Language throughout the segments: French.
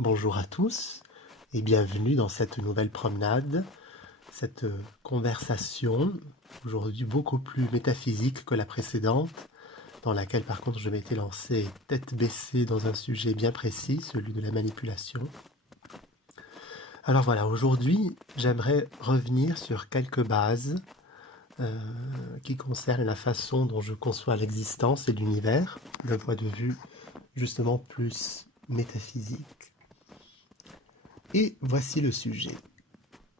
Bonjour à tous et bienvenue dans cette nouvelle promenade, cette conversation, aujourd'hui beaucoup plus métaphysique que la précédente, dans laquelle par contre je m'étais lancé tête baissée dans un sujet bien précis, celui de la manipulation. Alors voilà, aujourd'hui j'aimerais revenir sur quelques bases qui concernent la façon dont je conçois l'existence et l'univers, d'un point de vue justement plus métaphysique. Et voici le sujet.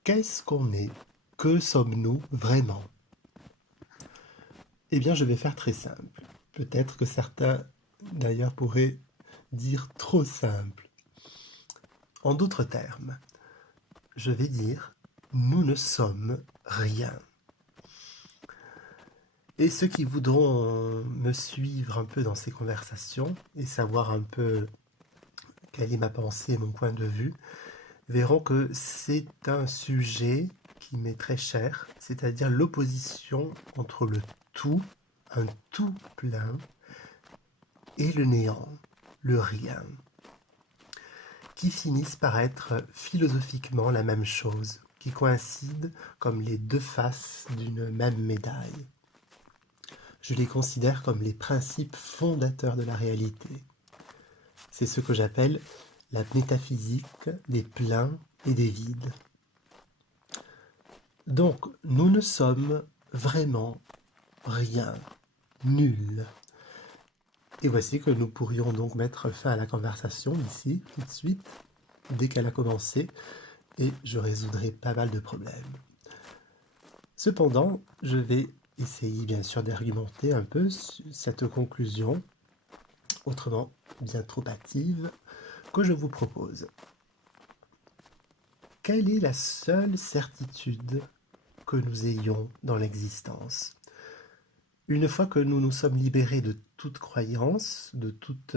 Qu'est-ce qu'on est? Que sommes-nous vraiment? Eh bien, je vais faire très simple. Peut-être que certains, d'ailleurs, pourraient dire trop simple. En d'autres termes, je vais dire, nous ne sommes rien. Et ceux qui voudront me suivre un peu dans ces conversations et savoir un peu quelle est ma pensée et mon point de vue, verront que c'est un sujet qui m'est très cher, c'est-à-dire l'opposition entre le tout, un tout plein, et le néant, le rien, qui finissent par être philosophiquement la même chose, qui coïncident comme les deux faces d'une même médaille. Je les considère comme les principes fondateurs de la réalité. C'est ce que j'appelle la métaphysique des pleins et des vides. Donc, nous ne sommes vraiment rien, nul. Et voici que nous pourrions donc mettre fin à la conversation ici, tout de suite, dès qu'elle a commencé, et je résoudrai pas mal de problèmes. Cependant, je vais essayer bien sûr d'argumenter un peu cette conclusion, autrement bien trop hâtive, que je vous propose. Quelle est la seule certitude que nous ayons dans l'existence? Une fois que nous nous sommes libérés de toute croyance, de toute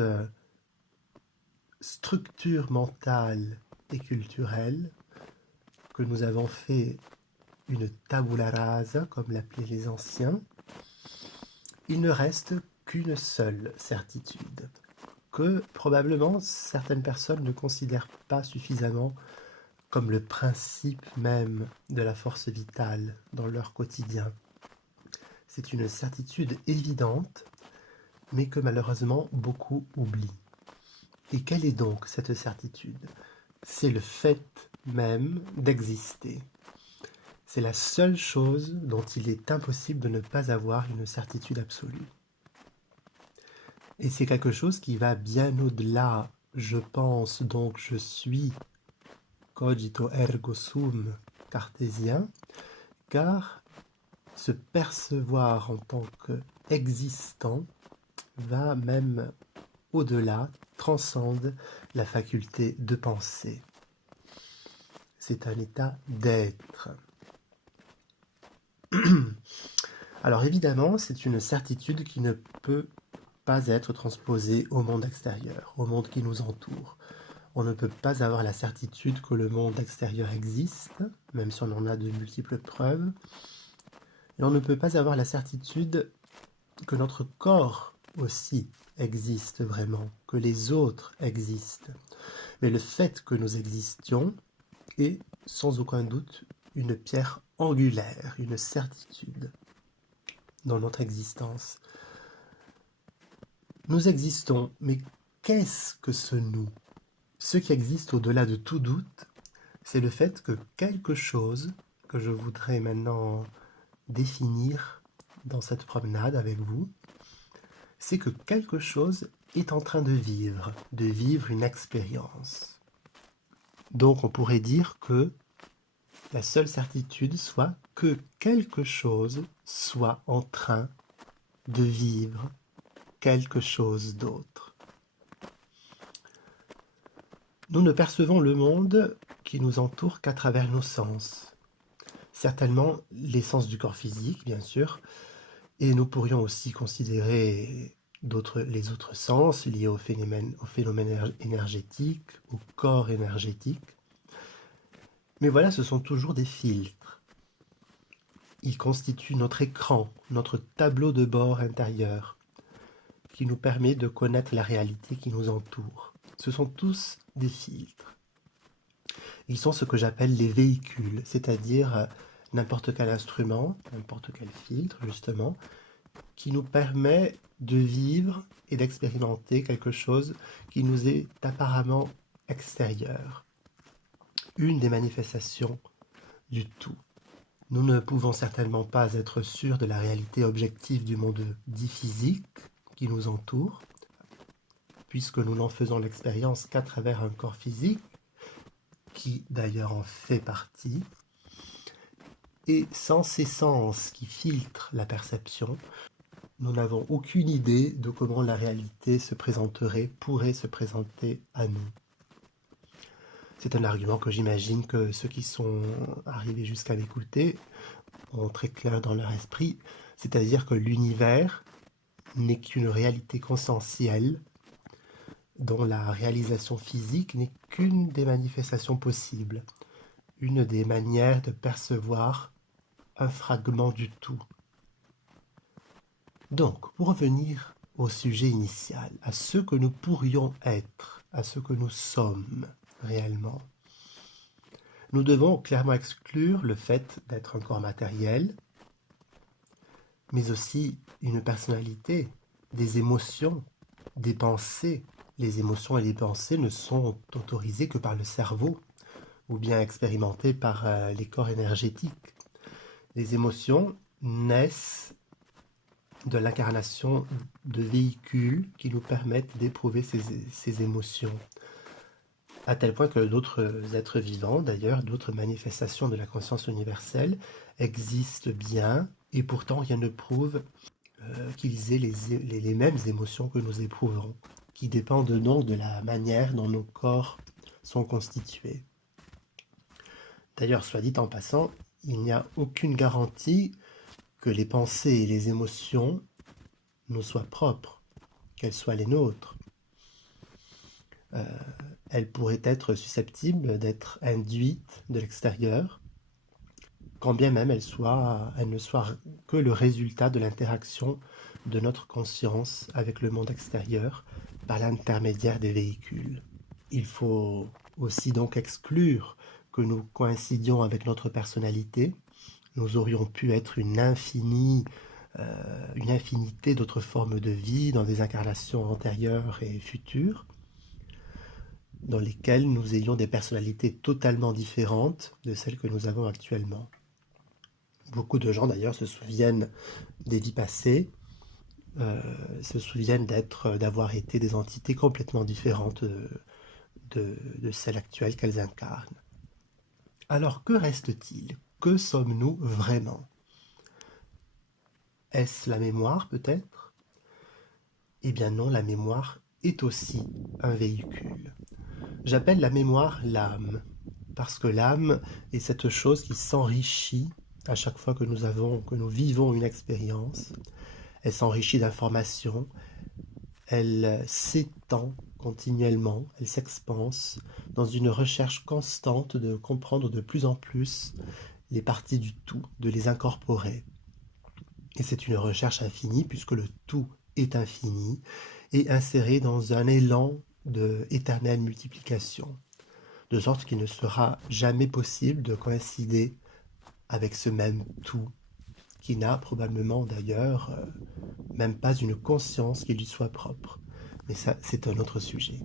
structure mentale et culturelle, que nous avons fait une tabula rasa, comme l'appelaient les anciens, il ne reste qu'une seule certitude, que probablement certaines personnes ne considèrent pas suffisamment comme le principe même de la force vitale dans leur quotidien. C'est une certitude évidente, mais que malheureusement beaucoup oublient. Et quelle est donc cette certitude? C'est le fait même d'exister. C'est la seule chose dont il est impossible de ne pas avoir une certitude absolue. Et c'est quelque chose qui va bien au-delà, je pense, donc je suis, cogito ergo sum cartésien, car se percevoir en tant qu'existant va même au-delà, transcende la faculté de penser. C'est un état d'être. Alors évidemment, c'est une certitude qui ne peut pas être transposée au monde extérieur, au monde qui nous entoure. On ne peut pas avoir la certitude que le monde extérieur existe, même si on en a de multiples preuves. Et on ne peut pas avoir la certitude que notre corps aussi existe vraiment, que les autres existent. Mais le fait que nous existions est sans aucun doute une pierre angulaire, une certitude dans notre existence. Nous existons, mais qu'est-ce que ce nous? Ce qui existe au-delà de tout doute, c'est le fait que quelque chose que je voudrais maintenant définir dans cette promenade avec vous, c'est que quelque chose est en train de vivre une expérience. Donc on pourrait dire que la seule certitude soit que quelque chose soit en train de vivre quelque chose d'autre. Nous ne percevons le monde qui nous entoure qu'à travers nos sens. Certainement les sens du corps physique, bien sûr, et nous pourrions aussi considérer les autres sens liés au phénomène énergétique, au corps énergétique. Mais voilà, ce sont toujours des filtres. Ils constituent notre écran, notre tableau de bord intérieur, qui nous permet de connaître la réalité qui nous entoure. ce sont tous des filtres. Ils sont ce que j'appelle les véhicules, c'est-à-dire n'importe quel instrument, n'importe quel filtre justement, qui nous permet de vivre et d'expérimenter quelque chose qui nous est apparemment extérieur. Une des manifestations du tout. Nous ne pouvons certainement pas être sûrs de la réalité objective du monde dit physique qui nous entoure, puisque nous n'en faisons l'expérience qu'à travers un corps physique, qui d'ailleurs en fait partie, et sans ces sens qui filtrent la perception, nous n'avons aucune idée de comment la réalité se présenterait, pourrait se présenter à nous. C'est un argument que j'imagine que ceux qui sont arrivés jusqu'à m'écouter ont très clair dans leur esprit, c'est-à-dire que l'univers n'est qu'une réalité conscientielle dont la réalisation physique n'est qu'une des manifestations possibles, une des manières de percevoir un fragment du tout. Donc, pour revenir au sujet initial, à ce que nous pourrions être, à ce que nous sommes réellement, nous devons clairement exclure le fait d'être un corps matériel, mais aussi une personnalité, des émotions, des pensées. Les émotions et les pensées ne sont autorisées que par le cerveau, ou bien expérimentées par les corps énergétiques. Les émotions naissent de l'incarnation de véhicules qui nous permettent d'éprouver ces émotions. À tel point que d'autres êtres vivants, d'ailleurs, d'autres manifestations de la conscience universelle existent bien, et pourtant rien ne prouve qu'ils aient les mêmes émotions que nous éprouvons, qui dépendent donc de la manière dont nos corps sont constitués. D'ailleurs, soit dit en passant, il n'y a aucune garantie que les pensées et les émotions nous soient propres, qu'elles soient les nôtres. Elles pourraient être susceptibles d'être induites de l'extérieur, quand bien même elles ne soient que le résultat de l'interaction de notre conscience avec le monde extérieur par l'intermédiaire des véhicules. Il faut aussi donc exclure que nous coïncidions avec notre personnalité. Nous aurions pu être une infinité d'autres formes de vie dans des incarnations antérieures et futures, dans lesquelles nous ayons des personnalités totalement différentes de celles que nous avons actuellement. Beaucoup de gens d'ailleurs se souviennent des vies passées, se souviennent d'avoir été des entités complètement différentes de celles actuelles qu'elles incarnent. Alors que reste-t-il? Que sommes-nous vraiment? Est-ce la mémoire peut-être? Eh bien non, la mémoire est aussi un véhicule. J'appelle la mémoire l'âme, parce que l'âme est cette chose qui s'enrichit à chaque fois que nous vivons une expérience. Elle s'enrichit d'informations, elle s'étend continuellement, elle s'expanse dans une recherche constante de comprendre de plus en plus les parties du tout, de les incorporer. Et c'est une recherche infinie puisque le tout est infini et inséré dans un élan d'éternelle multiplication, de sorte qu'il ne sera jamais possible de coïncider avec ce même tout, qui n'a probablement d'ailleurs même pas une conscience qui lui soit propre. Mais ça, c'est un autre sujet.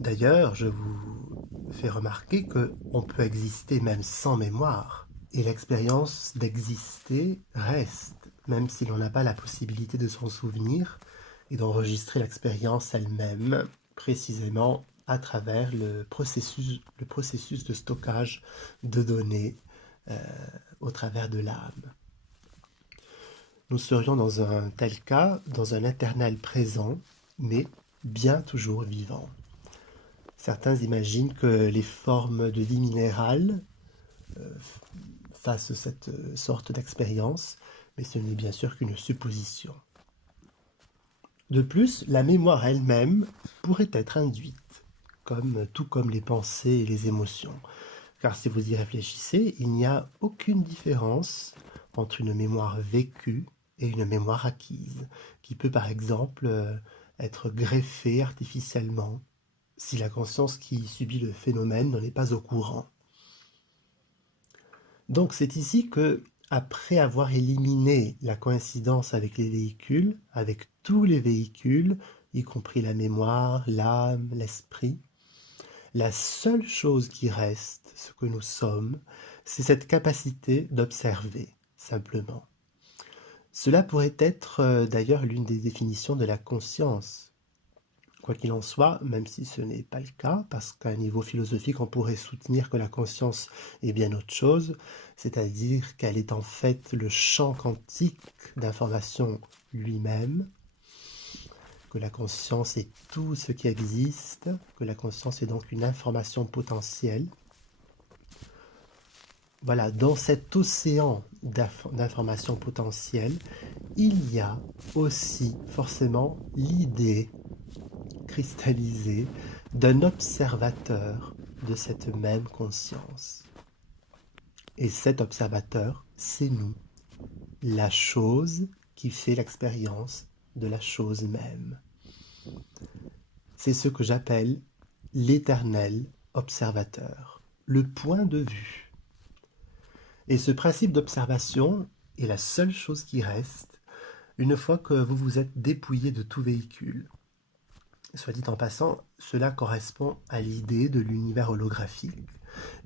D'ailleurs, je vous fais remarquer qu'on peut exister même sans mémoire, et l'expérience d'exister reste, même si l'on n'a pas la possibilité de s'en souvenir et d'enregistrer l'expérience elle-même, précisément à travers le processus de stockage de données au travers de l'âme. Nous serions dans un tel cas, dans un éternel présent, mais bien toujours vivant. Certains imaginent que les formes de vie minérale fassent cette sorte d'expérience, mais ce n'est bien sûr qu'une supposition. De plus, la mémoire elle-même pourrait être induite, tout comme les pensées et les émotions. Car si vous y réfléchissez, il n'y a aucune différence entre une mémoire vécue et une mémoire acquise, qui peut par exemple être greffée artificiellement si la conscience qui subit le phénomène n'en est pas au courant. Donc c'est ici que, après avoir éliminé la coïncidence avec les véhicules, avec tous les véhicules, y compris la mémoire, l'âme, l'esprit, la seule chose qui reste, ce que nous sommes, c'est cette capacité d'observer, simplement. Cela pourrait être d'ailleurs l'une des définitions de la conscience. Quoi qu'il en soit, même si ce n'est pas le cas, parce qu'à un niveau philosophique, on pourrait soutenir que la conscience est bien autre chose, c'est-à-dire qu'elle est en fait le champ quantique d'information lui-même, que la conscience est tout ce qui existe, que la conscience est donc une information potentielle. Voilà, dans cet océan d'informations potentielles, il y a aussi forcément l'idée cristallisée d'un observateur de cette même conscience. Et cet observateur, c'est nous, la chose qui fait l'expérience de la chose même. C'est ce que j'appelle l'éternel observateur, le point de vue. Et ce principe d'observation est la seule chose qui reste une fois que vous vous êtes dépouillé de tout véhicule. Soit dit en passant, cela correspond à l'idée de l'univers holographique,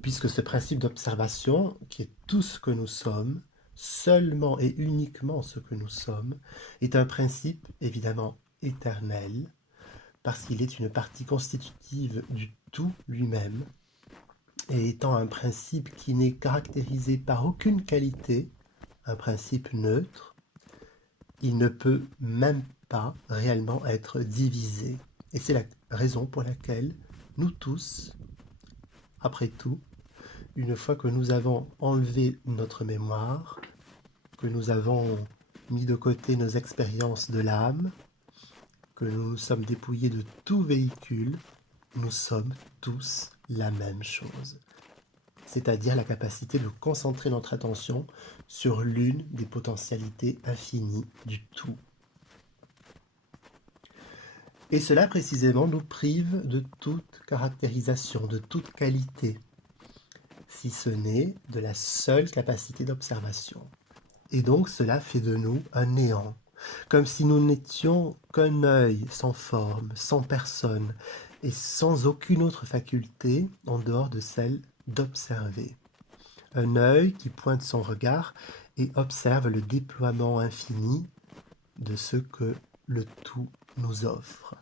puisque ce principe d'observation, qui est tout ce que nous sommes, seulement et uniquement ce que nous sommes, est un principe évidemment éternel, parce qu'il est une partie constitutive du tout lui-même, et étant un principe qui n'est caractérisé par aucune qualité, un principe neutre, il ne peut même pas réellement être divisé. Et c'est la raison pour laquelle nous tous, après tout, une fois que nous avons enlevé notre mémoire, que nous avons mis de côté nos expériences de l'âme, que nous nous sommes dépouillés de tout véhicule, nous sommes tous la même chose. C'est-à-dire la capacité de concentrer notre attention sur l'une des potentialités infinies du tout. Et cela précisément nous prive de toute caractérisation, de toute qualité, si ce n'est de la seule capacité d'observation. Et donc cela fait de nous un néant, comme si nous n'étions qu'un œil sans forme, sans personne, et sans aucune autre faculté en dehors de celle d'observer. Un œil qui pointe son regard et observe le déploiement infini de ce que le tout nous offre.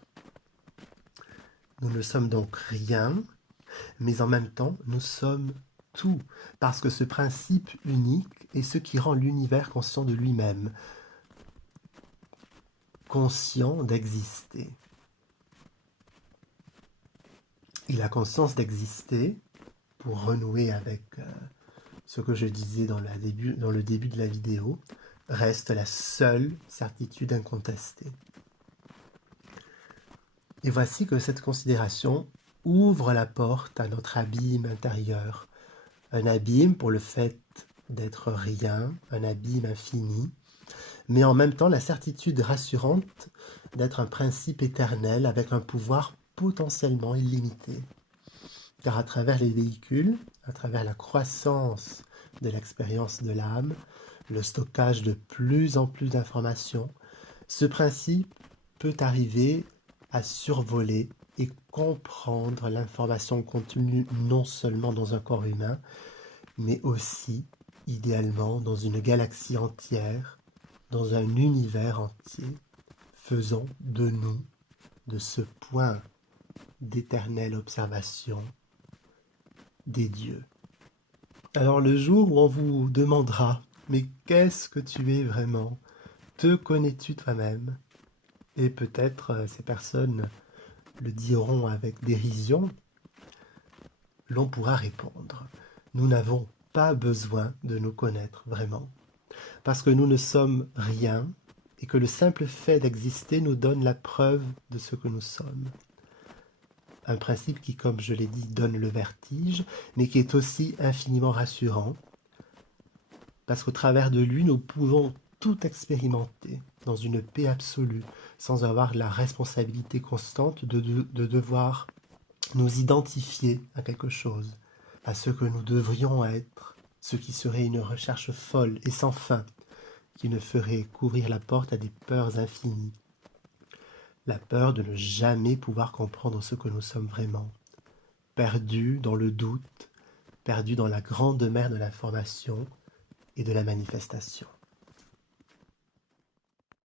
Nous ne sommes donc rien, mais en même temps, nous sommes tout, parce que ce principe unique est ce qui rend l'univers conscient de lui-même, conscient d'exister. Il a conscience d'exister, pour renouer avec ce que je disais dans le début de la vidéo, reste la seule certitude incontestée. Et voici que cette considération ouvre la porte à notre abîme intérieur. Un abîme pour le fait d'être rien, un abîme infini, mais en même temps la certitude rassurante d'être un principe éternel avec un pouvoir potentiellement illimité. Car à travers les véhicules, à travers la croissance de l'expérience de l'âme, le stockage de plus en plus d'informations, ce principe peut arriver à survoler et comprendre l'information contenue non seulement dans un corps humain, mais aussi, idéalement, dans une galaxie entière, dans un univers entier, faisant de nous, de ce point d'éternelle observation, des dieux. Alors le jour où on vous demandera « Mais qu'est-ce que tu es vraiment ? Te connais-tu toi-même » Et peut-être ces personnes le diront avec dérision, l'on pourra répondre. Nous n'avons pas besoin de nous connaître vraiment, parce que nous ne sommes rien et que le simple fait d'exister nous donne la preuve de ce que nous sommes. Un principe qui, comme je l'ai dit, donne le vertige, mais qui est aussi infiniment rassurant, parce qu'au travers de lui, nous pouvons tout expérimenter dans une paix absolue, sans avoir la responsabilité constante de devoir nous identifier à quelque chose, à ce que nous devrions être, ce qui serait une recherche folle et sans fin, qui ne ferait qu'ouvrir la porte à des peurs infinies. La peur de ne jamais pouvoir comprendre ce que nous sommes vraiment, perdus dans le doute, perdus dans la grande mer de l'information et de la manifestation.